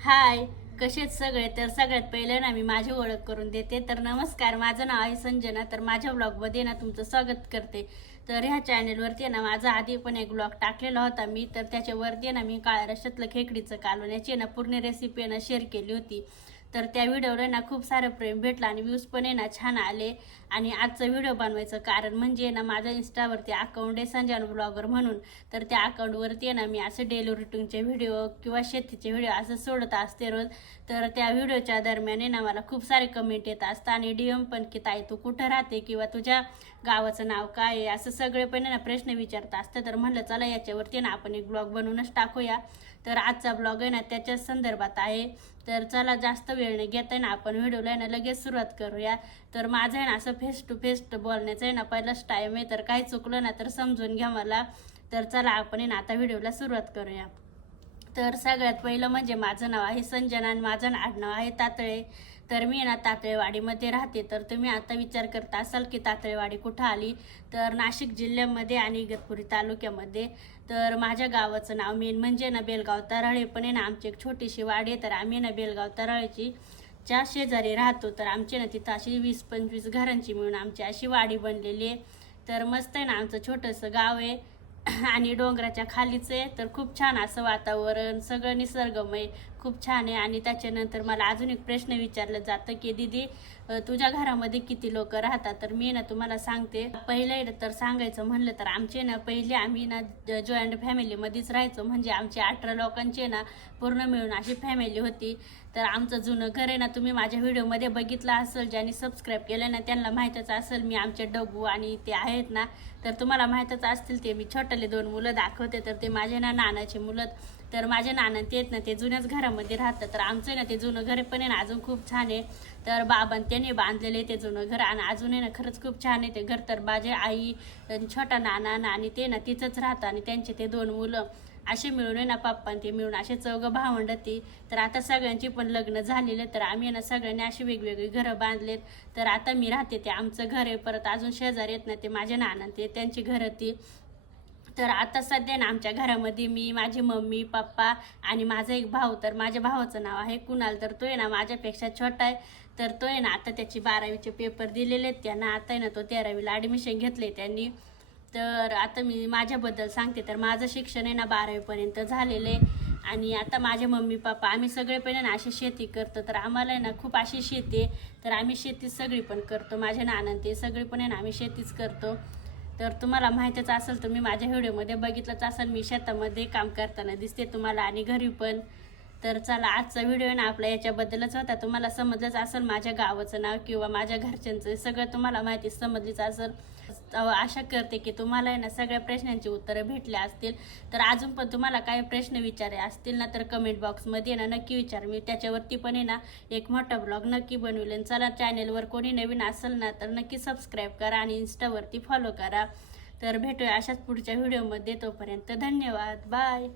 हाय, कसे आहेत सगळे? तर सगळ्यात पहिले ना मी माझी ओळख करून देते. तर नमस्कार, माझं नाव आहे संजना. तर माझ्या ब्लॉगमध्ये ना तुमचं स्वागत करते. तर ह्या चॅनेलवरती ना माझा आधी पण एक ब्लॉग टाकलेला होता मी. तर त्याच्यावरती ना मी काळ्या रश्श्यातलं खेकडीचं कालवण याची ना पूर्ण रेसिपी ना शेअर केली होती. तर त्या व्हिडिओला ना खूप सारं प्रेम भेटलं आणि व्ह्यूज पण आहे ना छान आले. आणि आजचा व्हिडिओ बनवायचं कारण म्हणजे ना माझ्या इंस्टावरती अकाउंट आहे संजना ब्लॉगर म्हणून. तर त्या अकाउंटवरती आहे ना मी असं डेली रुटीनचे व्हिडिओ किंवा शेतीचे व्हिडिओ असं सोडत असते रोज. तर त्या व्हिडिओच्या दरम्यान आहे ना मला खूप सारे कमेंट येत असतात आणि DM पण की ताई तू कुठं राहते किंवा तुझ्या गावाचं नाव काय आहे असं सगळे पण ना प्रश्न विचारत असतात. तर म्हणलं चला याच्यावरती ना आपण एक ब्लॉग बनवूनच टाकूया. तर आजचा ब्लॉग आहे ना त्याच्याच संदर्भात आहे. तर चला जास्त वेळ नाही घेता ना आपण व्हिडिओला ना लगेच सुरुवात करूया. तर माझं आहे ना असं फेस टू फेस बोलण्याचं आहे ना पहिलाच टाईम आहे. तर काही चुकलं ना तर समजून घ्या मला. तर चला आपण ना आता व्हिडिओला सुरुवात करूया. तर सगळ्यात पहिलं म्हणजे माझं नाव आहे संजना आणि माझं आडनाव आहे तातळे. तर मी ना तातळेवाडीमध्ये राहते. तर तुम्ही आता विचार करता असाल की तातळेवाडी कुठं आली. तर नाशिक जिल्ह्यामध्ये आणि इगतपुरी तालुक्यामध्ये. तर माझ्या गावाचं नाव मेन म्हणजे ना बेलगाव तराळे. पण आहे ना आमची एक छोटीशी वाडी आहे. तर आम्ही ना बेलगाव तराळेची च्या शेजारी राहतो. तर आमची ना तिथं अशी 20-25 घरांची मिळून आमची अशी वाडी बनलेली आहे. तर मस्त आहे ना आमचं छोटंसं गाव आहे. आणि डोंगराच्या खालीच आहे. तर खूप छान असं वातावरण सगळं निसर्गमय खूप छान आहे. आणि त्याच्यानंतर मला अजून एक प्रश्न विचारलं जातं की दीदी तुझ्या घरामध्ये किती लोक राहतात. तर मी ना तुम्हाला सांगते. पहिले तर सांगायचं म्हणलं तर आमचे ना पहिले आम्ही ना जॉईंट फॅमिलीमध्येच राहायचो. म्हणजे आमची 18 लोकांचे ना पूर्ण मिळून अशी फॅमिली होती. तर आमचं जुनं घर आहे ना तुम्ही माझ्या व्हिडिओमध्ये बघितलं असेल. ज्यांनी सबस्क्राईब केलं ना त्यांना माहीतच असेल. मी आमचे डब्बू आणि ते आहेत ना तर तुम्हाला माहीतच असतील. ते मी छोटले 2 मुलं दाखवते. तर ते माझे ना नानाचे मुलं. तर माझे नाना ते आहेत ना ते जुन्याच घरामध्ये राहतात. तर आमचं ना ते जुनं घर पण आहे ना अजून खूप छान आहे. तर बाबांनी त्याने बांधलेले ते जुनं घर आणि अजून आहे ना खरंच खूप छान आहे ते घर. तर माझे आई छोटा नाना आणि ते ना तिथंच राहतात आणि त्यांचे ते 2 मुलं असे मिळून आहे ना पप्पा ते मिळून असे 4 भावंड ती. तर आता सगळ्यांची पण लग्न झालेले. तर आम्ही ना सगळ्यांनी अशी वेगवेगळी घरं बांधलेत. तर आता मी राहते ते आमचं घर आहे. परत अजून शेजारी आहेत ना ते माझे नाना ते त्यांची घरं ती. तर आता सध्या ना आमच्या घरामध्ये मी माझी मम्मी पप्पा आणि माझा एक भाऊ. तर माझ्या भावाचं नाव आहे कुणाल. तर तो आहे ना माझ्यापेक्षा छोटा आहे. तर तो आहे ना आता त्याची 12वीचे पेपर दिलेले आहेत त्यांना. आता आहे ना तो 13वीला ॲडमिशन घेतले त्यांनी. तर आता मी माझ्याबद्दल सांगते. तर माझं शिक्षण आहे ना 12वीपर्यंत झालेलं आहे. आणि आता माझे मम्मी पप्पा आम्ही सगळे पण आहे ना अशी शेती करतो. तर आम्हाला आहे ना खूप अशी शेती आहे. तर आम्ही शेती सगळी पण करतो. माझे नाना ते सगळी पण आहे ना आम्ही शेतीच करतो. तर तुम्हाला माहीतच असेल. तुम्ही माझ्या व्हिडिओमध्ये बघितलंच असेल मी शेतामध्ये काम करताना दिसते तुम्हाला आणि घरी पण. तर चला आजचा व्हिडिओ ना आपला याच्याबद्दलच होता. तुम्हाला समजलंच असेल माझ्या गावाचं नाव किंवा माझ्या घरच्यांचं सगळं तुम्हाला माहिती समजलीच असेल. आशा करते की तुम्हाला ना सगळ्या प्रश्नांची उत्तरं भेटले असतील. तर अजून पण तुम्हाला काही प्रश्न विचारे असतील ना तर कमेंट बॉक्समध्ये ना नक्की विचार. मी त्याच्यावरती पण आहे ना एक मोठा ब्लॉग नक्की बनवेल. चला चॅनेलवर कोणी नवीन असेल ना तर नक्की सबस्क्राईब करा आणि इंस्टावरती फॉलो करा. तर भेटूया अशाच पुढच्या व्हिडिओमध्ये. तोपर्यंत धन्यवाद. बाय.